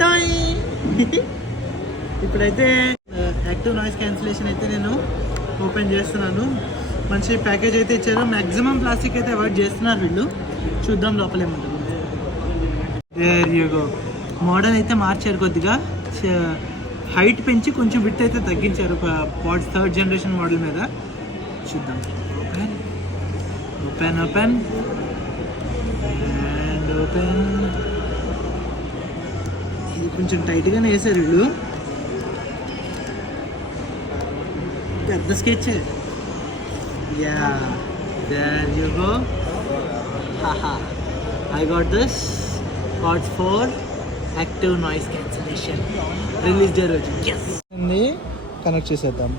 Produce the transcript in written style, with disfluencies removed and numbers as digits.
టాయ్. ఇప్పుడైతే active noise cancellation అయితే నేను ఓపెన్ చేస్తున్నాను. మంచి ప్యాకేజ్ అయితే ఇచ్చారు. మ్యాక్సిమం ప్లాస్టిక్ అయితే అవాయిడ్ చేస్తున్నారు వీళ్ళు. చూద్దాం లోపల ఏముంటుంది. There you go. మోడల్ అయితే మార్చారు కొద్దిగా, హైట్ పెంచి కొంచెం విడ్త్ అయితే తగ్గించారు పాడ్స్ 3rd జనరేషన్ మోడల్ మీద. చూద్దాం. Open open open and open. ఇది కొంచెం టైట్గానే వేసారు వీళ్ళు. పెద్ద sketch. Yeah there you go. I got this Quads 4 active noise cancellation. Release day రోజు. కనెక్ట్ చేసేద్దాం.